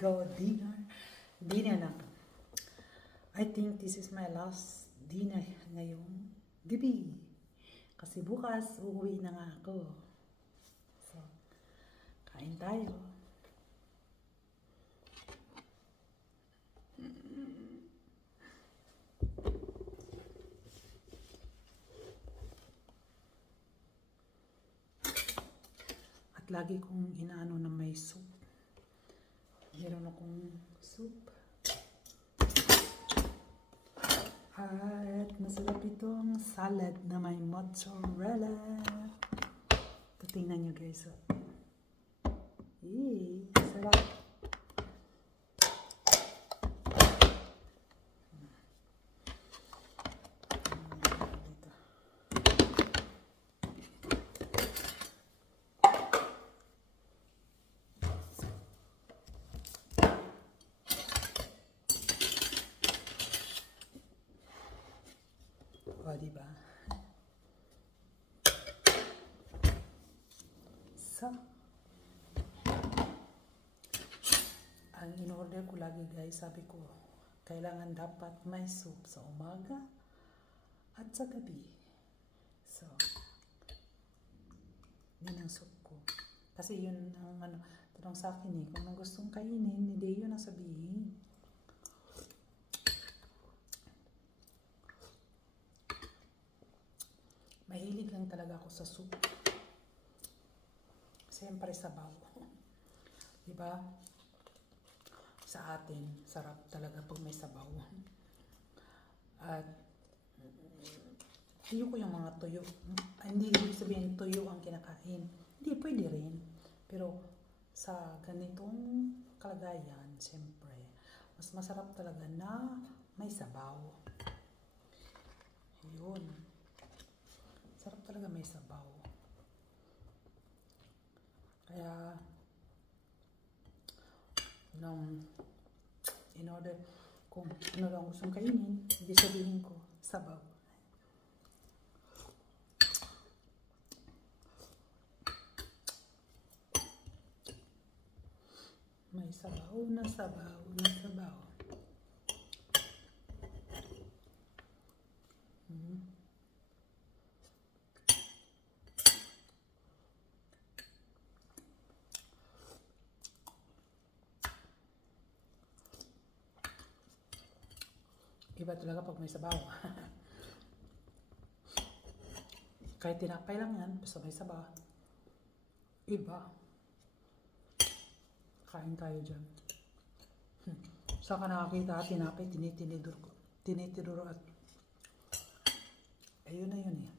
go dinner. Dinner na. I think this is my last dinner ngayong gabi. Kasi bukas, uuwi na nga ako. So, kain tayo. At lagi kong inaano na may soup. Meron akong soup. At masarap itong salad na may mozzarella. Tingnan nyo guys. Sarap. O, diba? So, ang in-order ko lagi guys, sabi ko, kailangan dapat may soup sa umaga at sa gabi. So, yun ang soup ko. Kasi yun ang tanong sa akin kung nang gustong kainin, hindi yun ang sabihin. Mahilig lang talaga ako sa soup. Siyempre sabaw. Diba? Sa atin, sarap talaga pag may sabaw. At tuyo ko yung mga tuyo. Hindi ibig sabihin tuyo ang kinakain. Hindi, pwede rin. Pero sa ganitong kalagayan, siyempre, mas masarap talaga na may sabaw. Yun. Sarap talaga may sabaw. Kaya, in order, kung ano lang gustong kainin, hindi sabihin ko, sabaw. May sabaw na sabaw na sabaw. Iba talaga pag may sabaw. Kahit tinapay lang yan, basta may sabaw. Iba. Kain tayo dyan. Saan ka nakakita tinapay, tinitiduro at ayun na yun eh.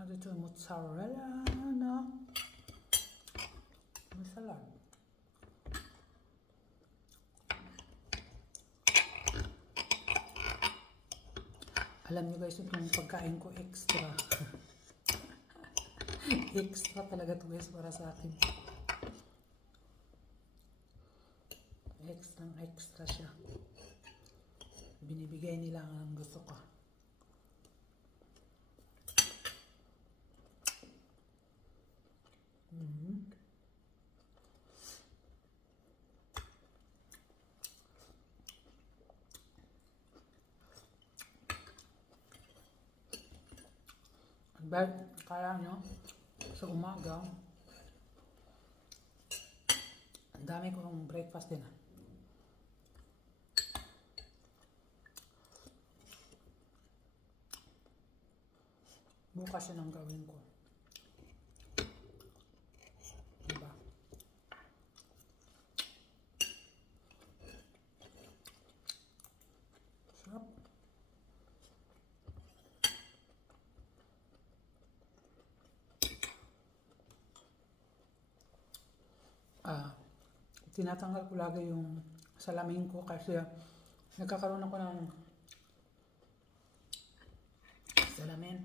At ito yung mozzarella na salad. Alam nyo guys, itong pagkain ko extra. Extra talaga to guys para sa akin. Extra siya. Binibigay nila ang gusto ko. Kaya nyo, sa umaga, ang dami kong breakfast din. Bukas yun ang gawin ko. Diba? Sarap. Tinatanggal ko lagi yung salamin ko kasi nagkakaroon ako ng salamin.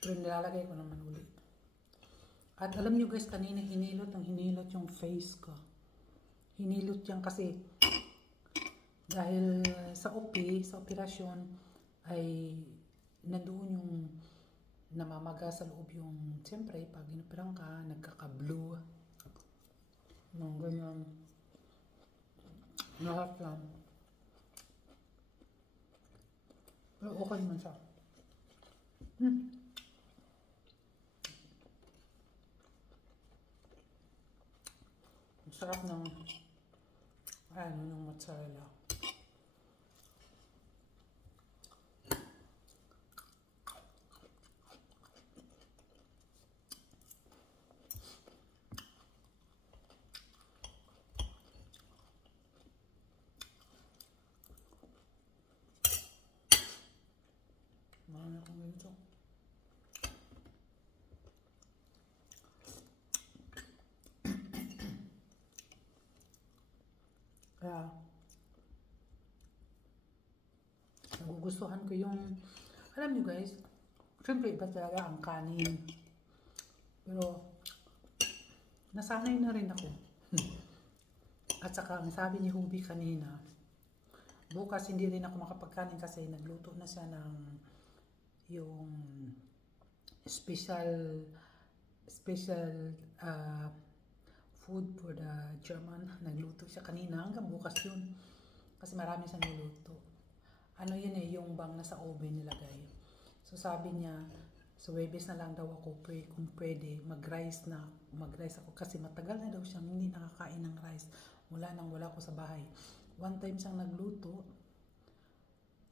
Pero nilalagay ko naman ulit. At alam nyo guys, kanina hinilot yung face ko. Hinilot yan kasi dahil sa operasyon ay nandoon yung namamaga sa loob yung, siyempre, pag ginupirang ka, nagkaka-blue. Mga ganyan. Lahat lang. Pero okay naman siya. Sarap ng, ng mozzarella. Marami akong ganito. Kaya, nagugustuhan ko yung, alam nyo guys, syempre iba talaga ang kanin. Pero, nasanay na rin ako. At saka, sabi ni Hubi kanina, bukas hindi rin ako makapagkanin kasi nagluto na siya ng yung special food for the German. Nagluto siya kanina, hanggang bukas yun. Kasi marami siyang niluto. Ano yun yung bang nasa oven nilagay. So sabi niya, so Webes na lang daw ako kung pwede mag-rice ako kasi matagal na daw siyang hindi nakakain ng rice. Wala ko sa bahay. One time siyang nagluto,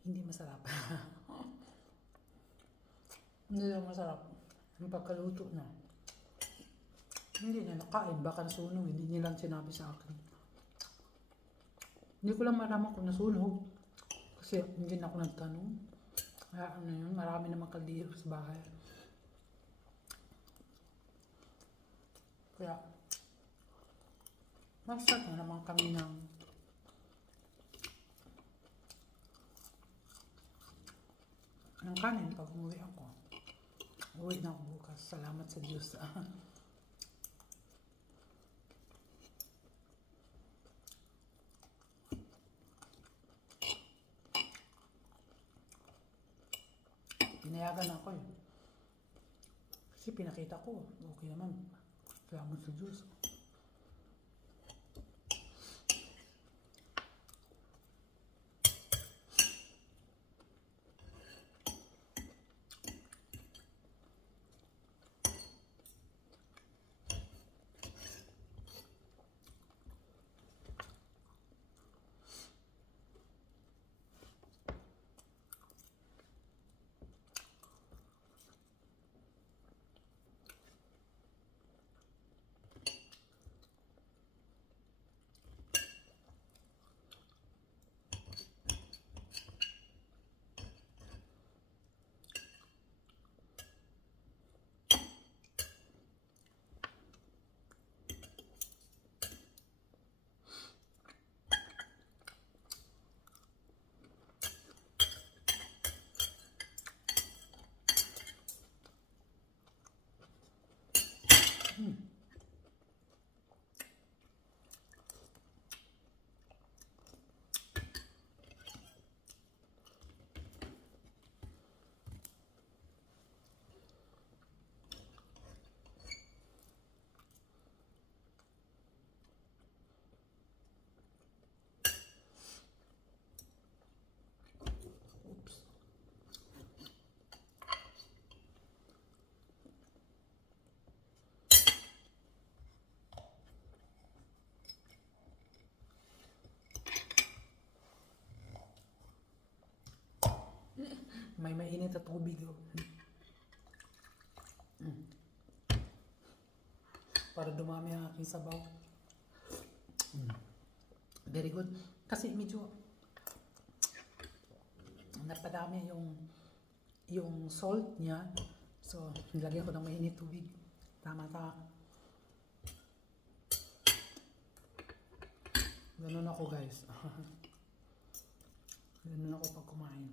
hindi masarap. Hindi lang masarap. Yung pagkaluto na. Hindi na nakain, baka nasunog, hindi niya lang sinabi sa akin. Hindi ko lang malaman kung nasunog. Kasi hindi na ako nagtanong. Kaya marami namang kaldero sa bahay. Kaya, mag-start na naman kami ng kanin pag umuwi ako. Uwi na ako bukas. Salamat sa Diyos. Pinayagan ako eh. Kasi pinakita ko, okay naman. Salamat sa Diyos. May mainit at tubig. Para dumami ang aking sabaw. Very good. Kasi medyo napadami yung salt niya. So, nilagyan ko ng mainit tubig. Tama. Ganun ako guys. Ganun ako pag kumain.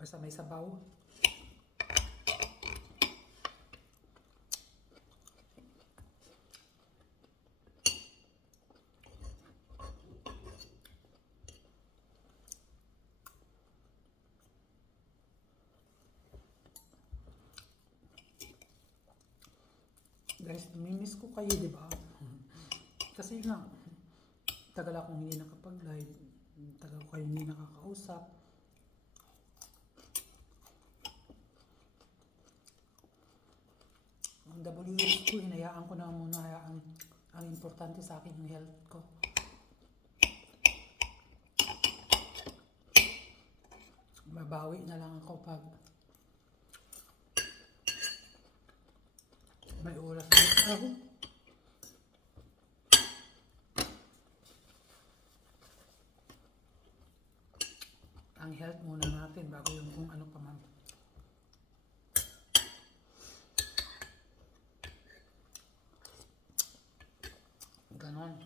Basta may sabaw. Guys, namimiss ko kayo, di ba? Kasi nga, tagal akong hindi nakapag-live. Tagal ko kayo hindi nakakausap. Ang WH ko, hinayaan ko na muna. Ang importante sa akin yung health ko. Mabawi na lang ako pag may oras na ako. Ang health muna natin bago yung kung ano pa man. Ganon.